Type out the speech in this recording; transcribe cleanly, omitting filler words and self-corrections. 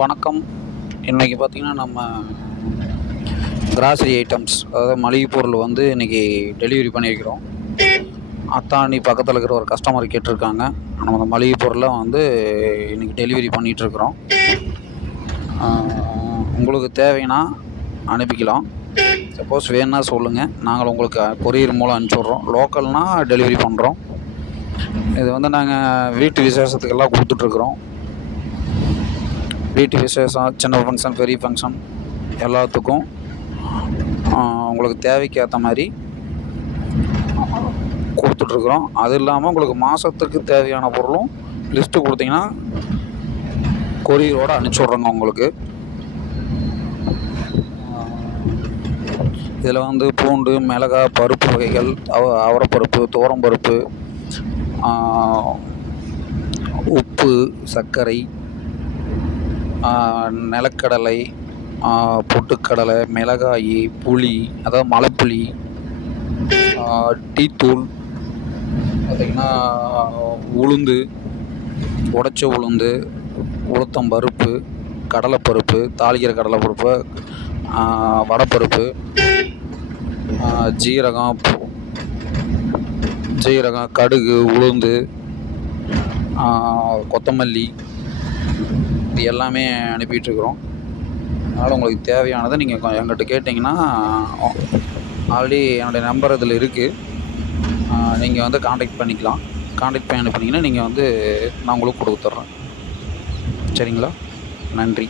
வணக்கம். இன்றைக்கி பார்த்திங்கன்னா நம்ம கிராசரி ஐட்டம்ஸ், அதாவது மளிகை பொருள் வந்து இன்றைக்கி டெலிவரி பண்ணியிருக்கிறோம். அத்தானி பக்கத்தில் இருக்கிற ஒரு கஸ்டமர் கேட்டிருக்காங்க. நம்ம அந்த மளிகை பொருளை வந்து இன்றைக்கி டெலிவரி பண்ணிகிட்ருக்குறோம். உங்களுக்கு தேவைன்னா அனுப்பிக்கலாம். சப்போஸ் வேணுன்னா சொல்லுங்கள், நாங்கள் உங்களுக்கு கொரியர் மூலம் அனுப்பிச்சி விட்றோம். லோக்கல்னால் டெலிவரி பண்ணுறோம். இது வந்து நாங்கள் வீட்டு விசேஷத்துக்கெல்லாம் கொடுத்துட்ருக்குறோம். வீட்டு விசேஷம், சின்ன ஃபங்க்ஷன், பெரிய ஃபங்க்ஷன் எல்லாத்துக்கும் உங்களுக்கு தேவைக்கு ஏற்ற மாதிரி கொடுத்துட்ருக்குறோம். அது இல்லாமல் உங்களுக்கு மாதத்துக்கு தேவையான பொருளும் லிஸ்ட்டு கொடுத்தீங்கன்னா கொரியரோடு அனுப்பிச்சி விட்றோங்க உங்களுக்கு. இதில் வந்து பூண்டு, மிளகாய், பருப்பு வகைகள், அவரைப்பருப்பு, துவரம்பருப்பு, உப்பு, சர்க்கரை, நிலக்கடலை, பொட்டுக்கடலை, மிளகாய், புளி, அதாவது மலைப்புளி, டீத்தூள், பார்த்திங்கன்னா உளுந்து, உடைச்ச உளுந்து, உளுத்தம்பருப்பு, கடலைப்பருப்பு, தாளிக்கிற கடலைப்பருப்பு, வடைப்பருப்பு, ஜீரகம், கடுகு, உளுந்து, கொத்தமல்லி, இது எல்லாமே அனுப்பிட்டுருக்குறோம். அதனால் உங்களுக்கு தேவையானதை நீங்கள் எங்கிட்ட கேட்டிங்கன்னா, ஆல்ரெடி என்னுடைய நம்பர் இதில் இருக்குது. நீங்கள் வந்து காண்டாக்ட் பண்ணிக்கலாம். காண்டாக்ட் பண்ணி அனுப்புனீங்கன்னா நீங்கள் வந்து நான் உங்களுக்கு கொடுத்துட்றேன். சரிங்களா? நன்றி.